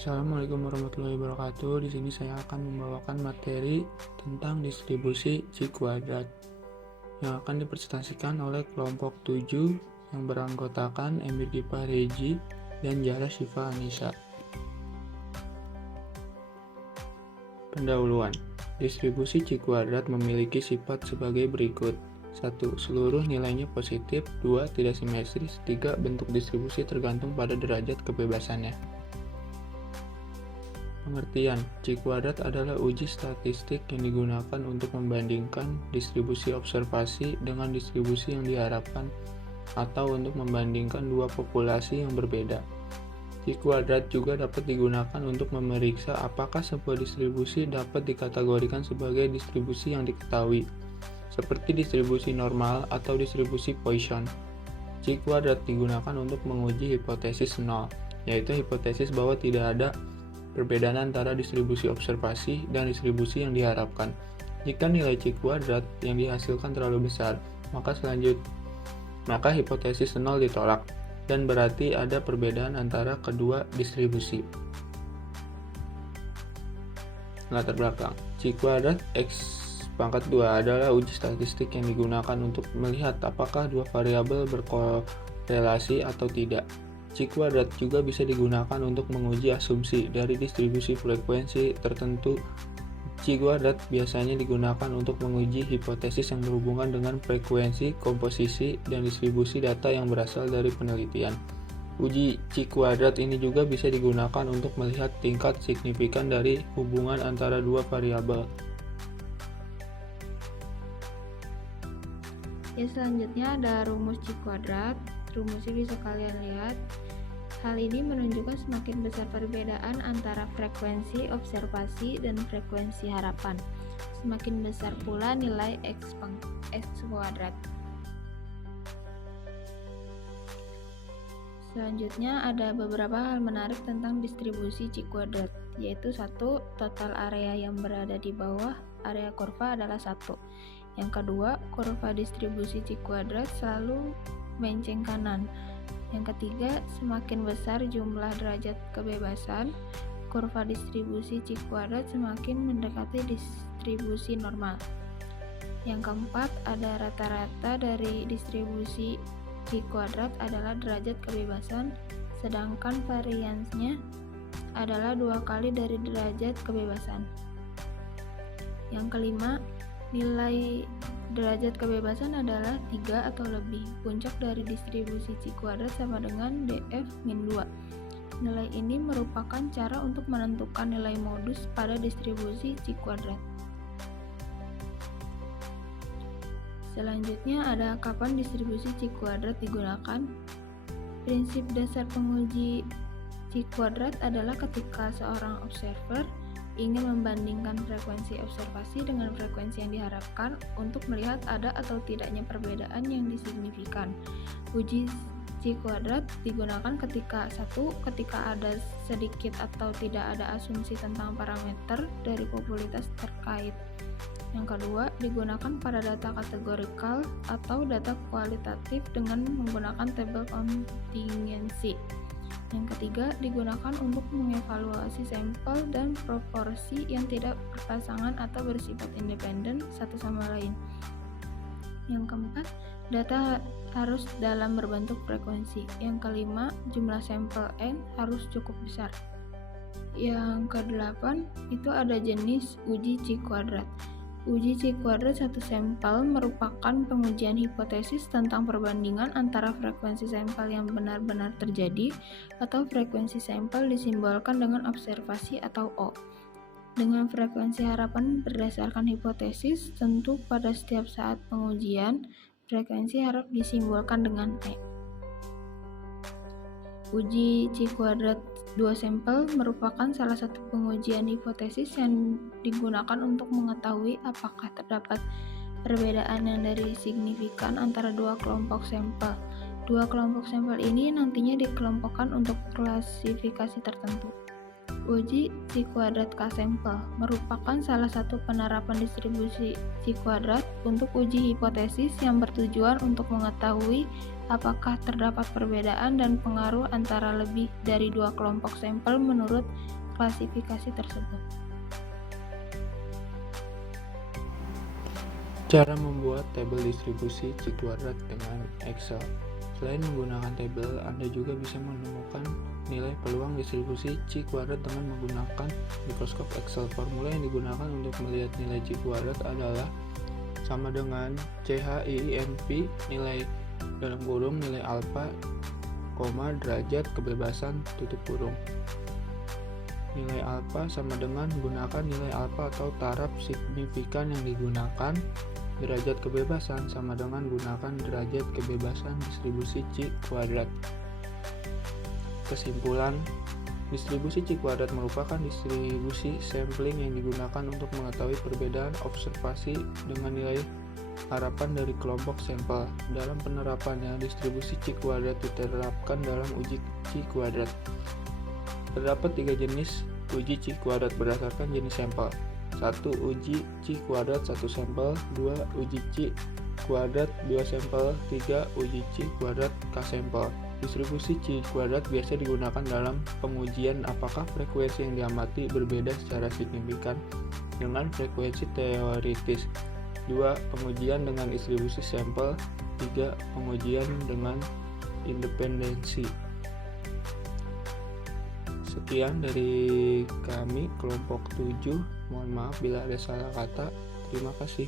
Assalamualaikum warahmatullahi wabarakatuh. Di sini saya akan membawakan materi tentang distribusi C-kuadrat yang akan dipresentasikan oleh kelompok 7 yang beranggotakan Emir Gipah Reji dan Jara Syifa Anissa. Pendahuluan. Distribusi C-kuadrat memiliki sifat sebagai berikut. 1. Seluruh nilainya positif. 2. Tidak simetris. 3. Bentuk distribusi tergantung pada derajat kebebasannya. Pengertian, C-kuadrat adalah uji statistik yang digunakan untuk membandingkan distribusi observasi dengan distribusi yang diharapkan atau untuk membandingkan dua populasi yang berbeda. C-kuadrat juga dapat digunakan untuk memeriksa apakah sebuah distribusi dapat dikategorikan sebagai distribusi yang diketahui, seperti distribusi normal atau distribusi Poisson. C-kuadrat digunakan untuk menguji hipotesis nol, yaitu hipotesis bahwa tidak ada perbedaan antara distribusi observasi dan distribusi yang diharapkan. Jika nilai C-kuadrat yang dihasilkan terlalu besar, maka hipotesis nol ditolak, dan berarti ada perbedaan antara kedua distribusi. Latar belakang, C-kuadrat X pangkat 2 adalah uji statistik yang digunakan untuk melihat apakah dua variabel berkorelasi atau tidak. C-kuadrat juga bisa digunakan untuk menguji asumsi dari distribusi frekuensi tertentu. C-kuadrat biasanya digunakan untuk menguji hipotesis yang berhubungan dengan frekuensi, komposisi, dan distribusi data yang berasal dari penelitian. Uji C-kuadrat ini juga bisa digunakan untuk melihat tingkat signifikan dari hubungan antara dua variabel. Selanjutnya ada rumus C-kuadrat. Rumusnya bisa kalian lihat. Hal ini menunjukkan semakin besar perbedaan antara frekuensi observasi dan frekuensi harapan, semakin besar pula nilai X kuadrat. Selanjutnya ada beberapa hal menarik tentang distribusi C-kuadrat, yaitu 1. Total area yang berada di bawah area kurva adalah 1. Yang kedua, kurva distribusi C-kuadrat selalu menceng kanan. Yang ketiga, semakin besar jumlah derajat kebebasan, kurva distribusi C-kuadrat semakin mendekati distribusi normal. Yang keempat, ada rata-rata dari distribusi C-kuadrat adalah derajat kebebasan, sedangkan variansnya adalah 2 kali dari derajat kebebasan. Yang kelima, nilai derajat kebebasan adalah 3 atau lebih. Puncak dari distribusi C-kuadrat sama dengan df-2. Nilai ini merupakan cara untuk menentukan nilai modus pada distribusi C-kuadrat. Selanjutnya ada kapan distribusi C-kuadrat digunakan. Prinsip dasar penguji C-kuadrat adalah ketika seorang observer ingin membandingkan frekuensi observasi dengan frekuensi yang diharapkan untuk melihat ada atau tidaknya perbedaan yang signifikan. Uji C-kuadrat digunakan ketika 1. Ketika ada sedikit atau tidak ada asumsi tentang parameter dari popularitas terkait. Yang kedua, digunakan pada data kategorikal atau data kualitatif dengan menggunakan tabel kontingensi. Yang ketiga, digunakan untuk mengevaluasi sampel dan proporsi yang tidak berpasangan atau bersifat independen satu sama lain. Yang keempat, data harus dalam berbentuk frekuensi. Yang kelima, jumlah sampel N harus cukup besar. Yang kedelapan, itu ada jenis uji C-kuadrat. Uji C-kuadrat satu sampel merupakan pengujian hipotesis tentang perbandingan antara frekuensi sampel yang benar-benar terjadi atau frekuensi sampel disimbolkan dengan observasi atau O. Dengan frekuensi harapan berdasarkan hipotesis, tentu pada setiap saat pengujian, frekuensi harap disimbolkan dengan E. Uji C-kuadrat 2 sampel merupakan salah satu pengujian hipotesis yang digunakan untuk mengetahui apakah terdapat perbedaan yang dari signifikan antara dua kelompok sampel. Dua kelompok sampel ini nantinya dikelompokkan untuk klasifikasi tertentu. Uji C-kuadrat K-sampel merupakan salah satu penerapan distribusi C-kuadrat untuk uji hipotesis yang bertujuan untuk mengetahui apakah terdapat perbedaan dan pengaruh antara lebih dari dua kelompok sampel menurut klasifikasi tersebut. Cara membuat tabel distribusi C-kuadrat dengan Excel. Selain menggunakan tabel, Anda juga bisa menemukan nilai peluang distribusi C-kuadrat dengan menggunakan mikroskop Excel. Formula yang digunakan untuk melihat nilai C-kuadrat adalah sama dengan CHIMP nilai dalam kurung nilai alfa, derajat kebebasan tutup kurung. Nilai alfa sama dengan gunakan nilai alfa atau taraf signifikan yang digunakan. Derajat kebebasan sama dengan gunakan derajat kebebasan distribusi C-kuadrat. Kesimpulan, distribusi C-kuadrat merupakan distribusi sampling yang digunakan untuk mengetahui perbedaan observasi dengan nilai harapan dari kelompok sampel. Dalam penerapannya, distribusi C-kuadrat diterapkan dalam uji C-kuadrat. Terdapat 3 jenis uji C-kuadrat berdasarkan jenis sampel. 1. Uji C-kuadrat 1 sampel. 2. Uji C-kuadrat 2 sampel. 3. Uji C-kuadrat K-sampel. Distribusi C-kuadrat biasa digunakan dalam pengujian apakah frekuensi yang diamati berbeda secara signifikan dengan frekuensi teoritis. 2. Pengujian dengan distribusi sampel. 3. Pengujian dengan independensi. Sekian dari kami kelompok 7. Mohon maaf bila ada salah kata. Terima kasih.